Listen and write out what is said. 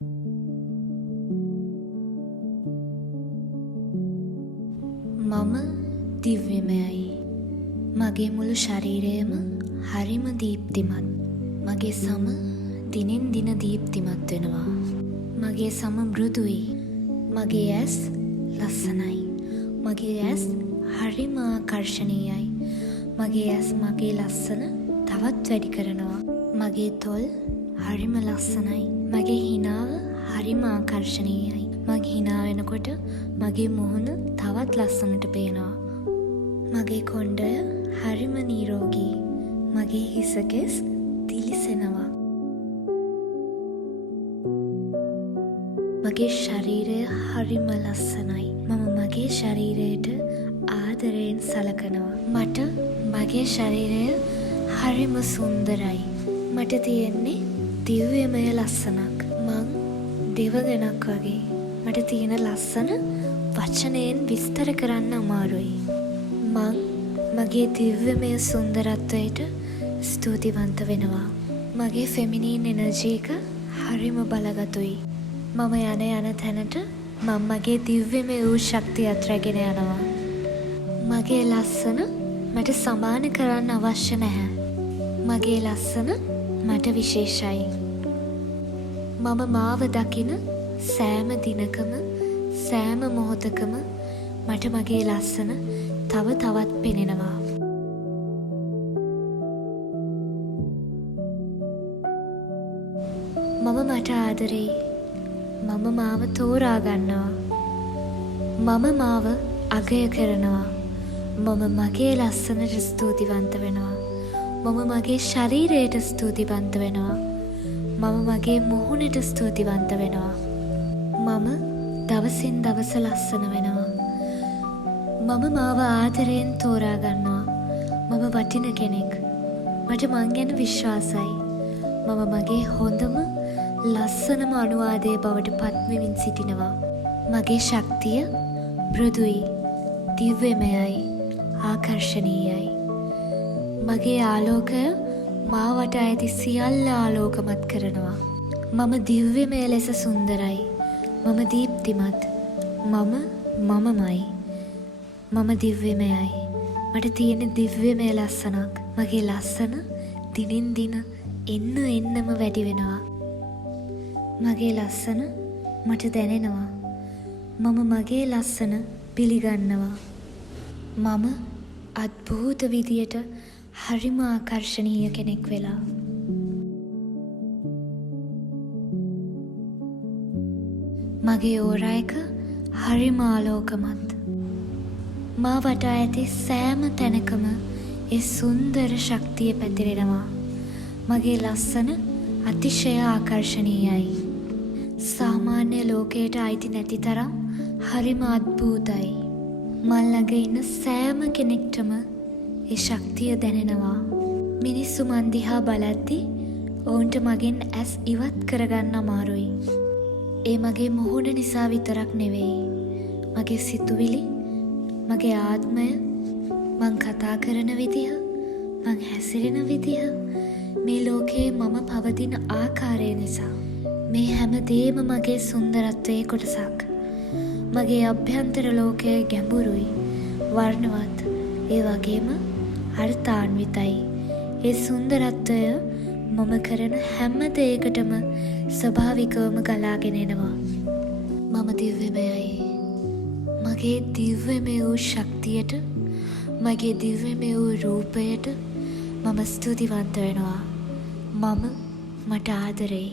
මම දිව්‍යමයයි. මගේ මුළු ශරීරයම හරිම දීප්තිමත්. මගේ සම දිනෙන් දින දීප්තිමත් වෙනවා. මගේ සම මෘදුයි. මගේ ඇස් ලස්සනයි. මගේ ඇස් හරිම ආකර්ශනීයයි. මගේ ඇස් මගේ ලස්සන තවත් වැඩි කරනවා. මගේ තොල් හරිම ලස්සනයි. මගේ හිනාව හරිම ආකර්ශනීයයි. මගේ හිනා වෙනකොට මගේ මුහුණ තවත් ලස්සනට පේනවා. මගේ කොණ්ඩය හරිම නිරෝගී. මගේ හිසකෙස් තිලිසෙනවා. මගේ ශරීරය හරිම ලස්සනයි. මම මගේ ශරීරයට ආදරයෙන් සලකනවා. මට මගේ ශරීරය හරිම සුන්දරයි. මට තියෙන්නේ දිව්‍යමය ලස්සනක්. මං දෙවඟනක් වගේ. මට තියෙන ලස්සන වචනයෙන් විස්තර කරන්න අමාරුයි. මං මගේ දිව්‍යමය සුන්දරත්වයට ස්තුතිවන්ත වෙනවා. මගේ ෆෙමිනීන් එනර්ජි එක හරිම බලගතුයි. මම යන තැනට මම මගේ දිව්‍යමය වූ ශක්තියත් රැගෙන යනවා. මගේ ලස්සන මට සමාන කරන්න අවශ්‍ය නැහැ. මගේ ලස්සන මට විශේෂයි. මම මාව දකින සෑම දිනකම සෑම මොහොතකම මට මගේ ලස්සන තව තවත් පෙනෙනවා. මම මට ආදරෙයි. මම මාව තෝරා ගන්නවා. මම මාව අගය කරනවා. මම මගේ ලස්සනට ස්තුතිවන්ත වෙනවා. මම මගේ ශරීරයට ස්තුතිවන්ත වෙනවා. මම මගේ මුහුණට ස්තුතිවන්ත වෙනවා. මම දවසින් දවස ලස්සන වෙනවා. මම මාව ආදරයෙන් තෝරා ගන්නවා. මම වටින කෙනෙක්. මට මං ගැන විශ්වාසයි. මම මගේ හොඳම ලස්සනම අනුවාදය බවට පත්වෙමින් සිටිනවා. මගේ ශක්තිය මෘදුයි, දිව්‍යමයයි, ආකර්ශනීයයි. මගේ ආලෝකය මා වටා ඇති සියල්ල ආලෝකමත් කරනවා. මම දිව්‍යමය ලෙස සුන්දරයි. මම දීප්තිමත්. මමමයි. මම දිව්‍යමයයි. මට තියෙන දිව්‍යමය ලස්සනක්. මගේ ලස්සන දිනින් දින එන්නම වැඩි වෙනවා. මගේ ලස්සන මට දැනෙනවා. මම මගේ ලස්සන පිළිගන්නවා. මම අද්භූත විදියට හරිම ආකර්ශනීය කෙනෙක් වෙලා. මගේ ඕරා එක හරිම ආලෝකමත්. මා වටා ඇති සෑම තැනකම ඒ සුන්දර ශක්තිය පැතිරෙනවා. මගේ ලස්සන අතිශය ආකර්ශනීයයි. සාමාන්‍ය ලෝකයට අයිති නැති තරම් හරිම අද්භූතයි. මල් ළඟ ඉන්න සෑම කෙනෙක්ටම ඒ ශක්තිය දැනෙනවා. මිනිස්සු මන් දිහා බලද්දි ඔවුන්ට මගෙන් ඇස් ඉවත් කරගන්න අමාරුයි. ඒ මගේ මුහුණ නිසා විතරක් නෙවෙයි. මගේ සිතුවිලි, මගේ ආත්මය, මං කතා කරන විදිහ, මං හැසිරෙන විදිහ, මේ ලෝකයේ මම පවතින ආකාරය නිසා. මේ හැම දේම මගේ සුන්දරත්වයේ කොටසක්. මගේ අභ්‍යන්තර ලෝකය ගැඹුරුයි, වර්ණවත්, ඒ වගේම අර්ථාන්විතයි. ඒ සුන්දරත්වය මම කරන හැම දෙයකටම ස්වභාවිකවම ගලාගෙන එනවා. මම දිව්‍යමයයි. මගේ දිව්‍යමය වූ ශක්තියට, මගේ දිව්‍යමය වූ රූපයට මම ස්තුතිවන්ත වෙනවා. මම මට ආදරෙයි.